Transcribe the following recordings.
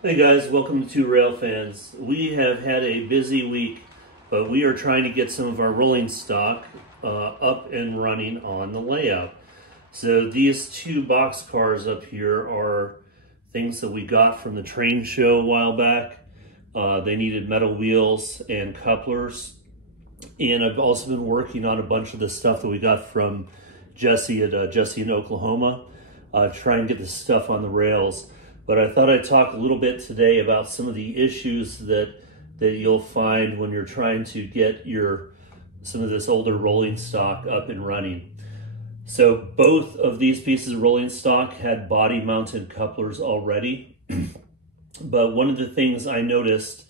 Hey guys, welcome to Two Rail Fans. We have had a busy week, but we are trying to get some of our rolling stock up and running on the layout. So these two box cars up here are things that we got from the train show a while back. They needed metal wheels and couplers. And I've also been working on a bunch of the stuff that we got from Jesse at Jesse in Oklahoma, trying to get this stuff on the rails. But I thought I'd talk a little bit today about some of the issues that you'll find when you're trying to get some of this older rolling stock up and running. So both of these pieces of rolling stock had body mounted couplers already. But one of the things I noticed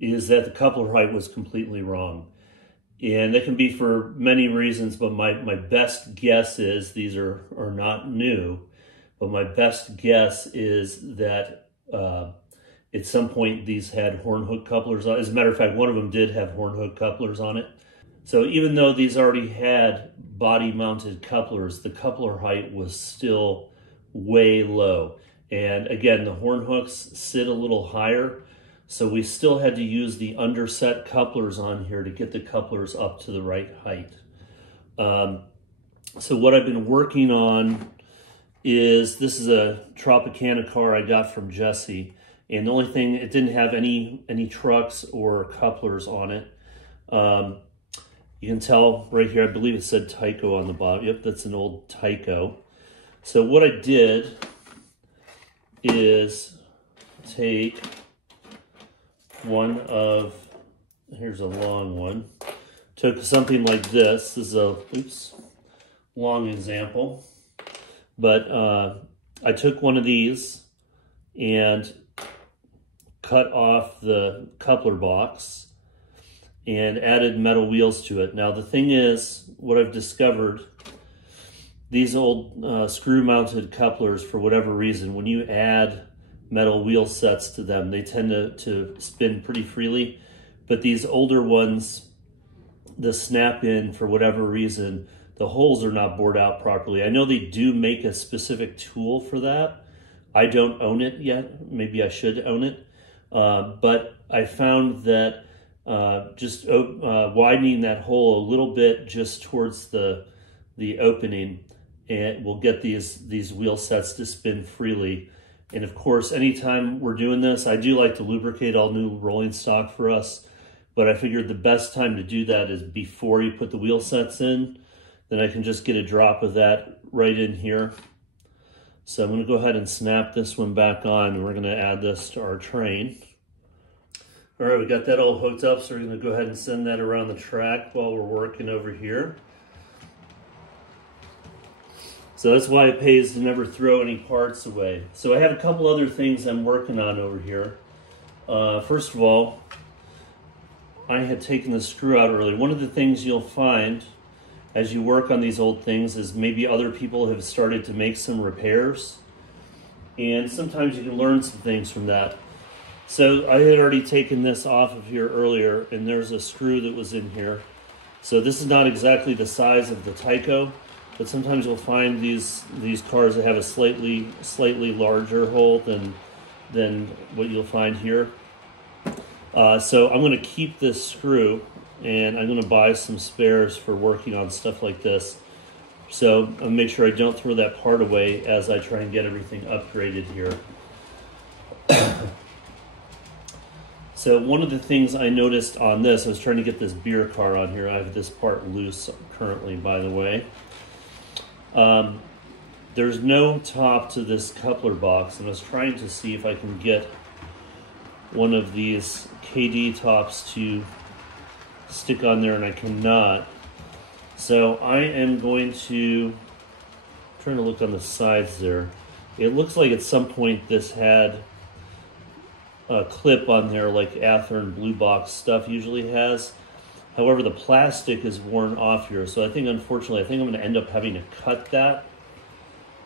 is that the coupler height was completely wrong. And that can be for many reasons, but my best guess is these are not new. But my best guess is that at some point these had horn hook couplers on. As a matter of fact, one of them did have horn hook couplers on it. So even though these already had body mounted couplers, the coupler height was still way low. And again, the horn hooks sit a little higher. So we still had to use the underset couplers on here to get the couplers up to the right height. So what I've been working on this is a Tropicana car I got from Jesse, and the only thing, it didn't have any trucks or couplers on it. You can tell right here, I believe it said tyco on the bottom. Yep, that's an old tyco. So what I did is take here's a long one, took something like this. This is a long example. But I took one of these and cut off the coupler box and added metal wheels to it. Now the thing is, what I've discovered, these old screw-mounted couplers, for whatever reason, when you add metal wheel sets to them, they tend to spin pretty freely. But these older ones, the snap-in, for whatever reason, the holes are not bored out properly. I know they do make a specific tool for that. I don't own it yet. Maybe I should own it. But I found that just widening that hole a little bit just towards the opening, and will get these wheel sets to spin freely. And of course, anytime we're doing this, I do like to lubricate all new rolling stock for us. But I figured the best time to do that is before you put the wheel sets in. Then I can just get a drop of that right in here. So I'm going to go ahead and snap this one back on, and we're going to add this to our train. All right, we got that all hooked up, so we're going to go ahead and send that around the track while we're working over here. So that's why it pays to never throw any parts away. So I have a couple other things I'm working on over here. First of all, I had taken the screw out early. One of the things you'll find as you work on these old things is maybe other people have started to make some repairs, and sometimes you can learn some things from that. So I had already taken this off of here earlier, and there's a screw that was in here. So this is not exactly the size of the tyco, but sometimes you'll find these cars that have a slightly larger hole than what you'll find here. So I'm going to keep this screw, and I'm going to buy some spares for working on stuff like this. So I'll make sure I don't throw that part away as I try and get everything upgraded here. So one of the things I noticed on this, I was trying to get this beer car on here. I have this part loose currently, by the way. There's no top to this coupler box, and I was trying to see if I can get one of these KD tops to stick on there, and I cannot. So I am going to, trying to look on the sides there. It looks like at some point this had a clip on there like Athearn Blue Box stuff usually has. However, the plastic is worn off here, so I think, unfortunately, I'm going to end up having to cut that.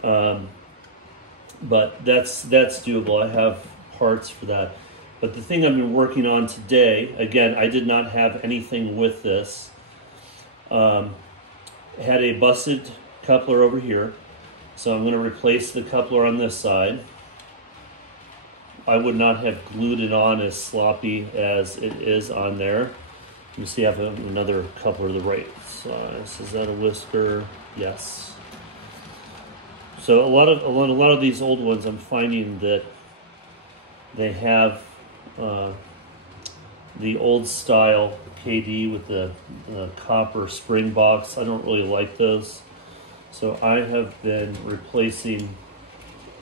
But that's doable. I have parts for that. But the thing I've been working on today, again, I did not have anything with this. Had a busted coupler over here. So I'm going to replace the coupler on this side. I would not have glued it on as sloppy as it is on there. Let me see if I have another coupler the right size. Is that a whisker? Yes. So a lot of these old ones, I'm finding that they have the old style KD with the copper spring box. I don't really like those. So I have been replacing,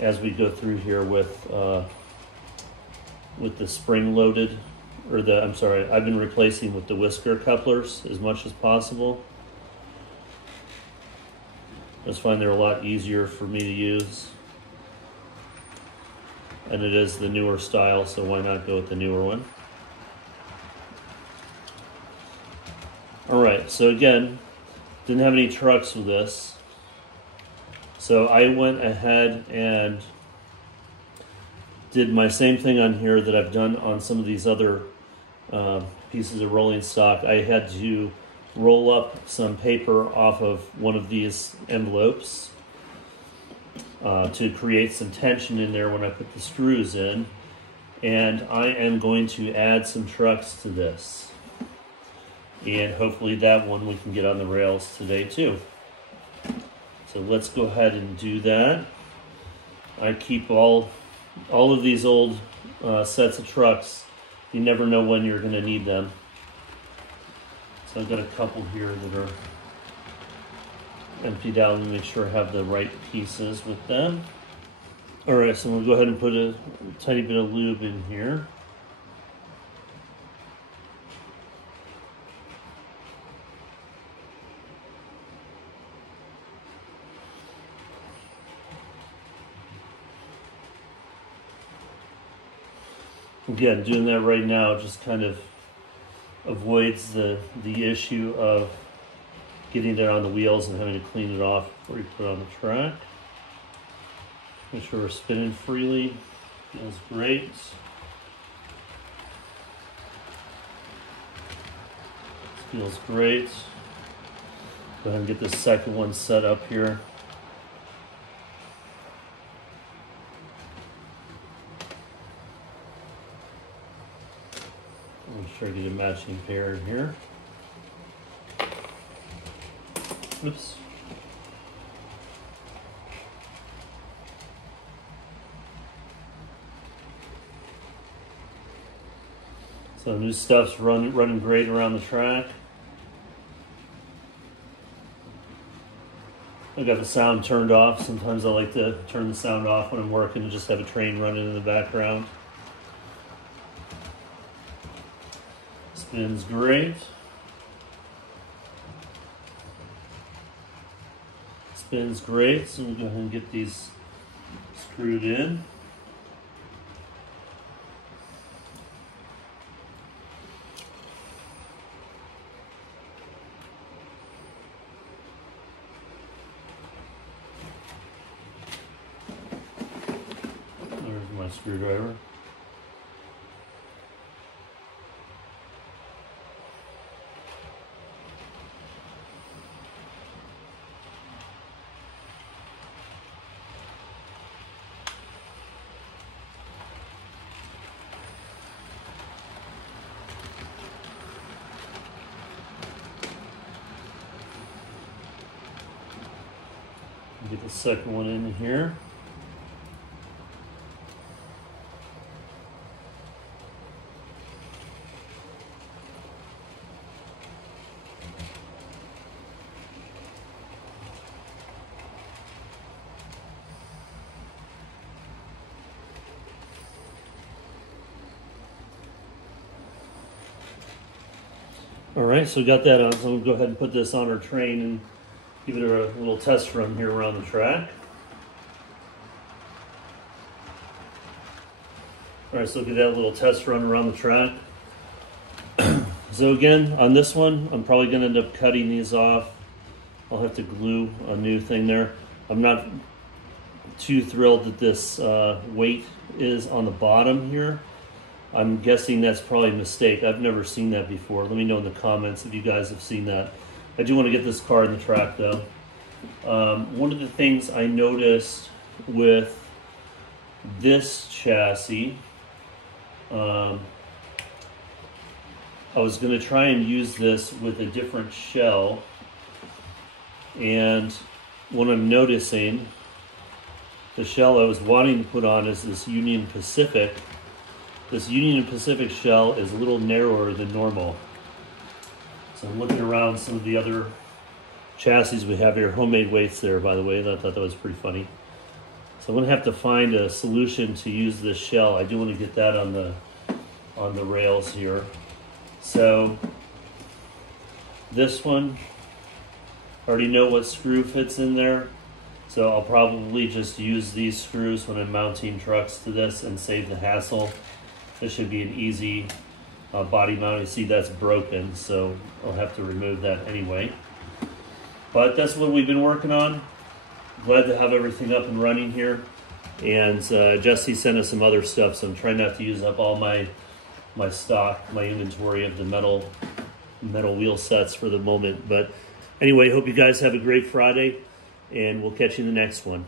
as we go through here, with the spring loaded, or I've been replacing with the whisker couplers as much as possible. I just find they're a lot easier for me to use. And it is the newer style, so why not go with the newer one? Alright, so again, didn't have any trucks with this. So I went ahead and did my same thing on here that I've done on some of these other pieces of rolling stock. I had to roll up some paper off of one of these envelopes to create some tension in there when I put the screws in. And I am going to add some trucks to this. And hopefully that one we can get on the rails today too. So let's go ahead and do that. I keep all of these old sets of trucks. You never know when you're going to need them. So I've got a couple here that are emptied out and make sure I have the right pieces with them. Alright, so I'm going to go ahead and put a tiny bit of lube in here. Again, doing that right now just kind of avoids the issue of getting it on the wheels and having to clean it off before you put it on the track. Make sure we're spinning freely. Feels great. Feels great. Go ahead and get this second one set up here. Make sure I get a matching pair in here. Oops. So new stuff's running great around the track. I got the sound turned off. Sometimes I like to turn the sound off when I'm working and just have a train running in the background. Spins great. Spins great. So we'll go ahead and get these screwed in. There's my screwdriver. Get the second one in here. All right, so we got that on. So we'll go ahead and put this on our train and give it a little test run here around the track. All right, so look at that little test run around the track. So again, on this one, I'm probably going to end up cutting these off. I'll have to glue a new thing there. I'm not too thrilled that this weight is on the bottom here. I'm guessing that's probably a mistake. I've never seen that before. Let me know in the comments if you guys have seen that. I do want to get this car in the track though. One of the things I noticed with this chassis I was going to try and use this with a different shell, and what I'm noticing, the shell I was wanting to put on is this Union Pacific. This Union Pacific shell is a little narrower than normal. So I'm looking around some of the other chassis we have here. Homemade weights there, by the way. I thought that was pretty funny. So I'm going to have to find a solution to use this shell. I do want to get that on the rails here. So this one, I already know what screw fits in there. So I'll probably just use these screws when I'm mounting trucks to this and save the hassle. This should be an easy body mount. You see that's broken, so I'll have to remove that anyway. But that's what we've been working on. Glad to have everything up and running here. And Jesse sent us some other stuff, so I'm trying not to use up all my stock, my inventory of the metal wheel sets for the moment. But anyway, hope you guys have a great Friday, and we'll catch you in the next one.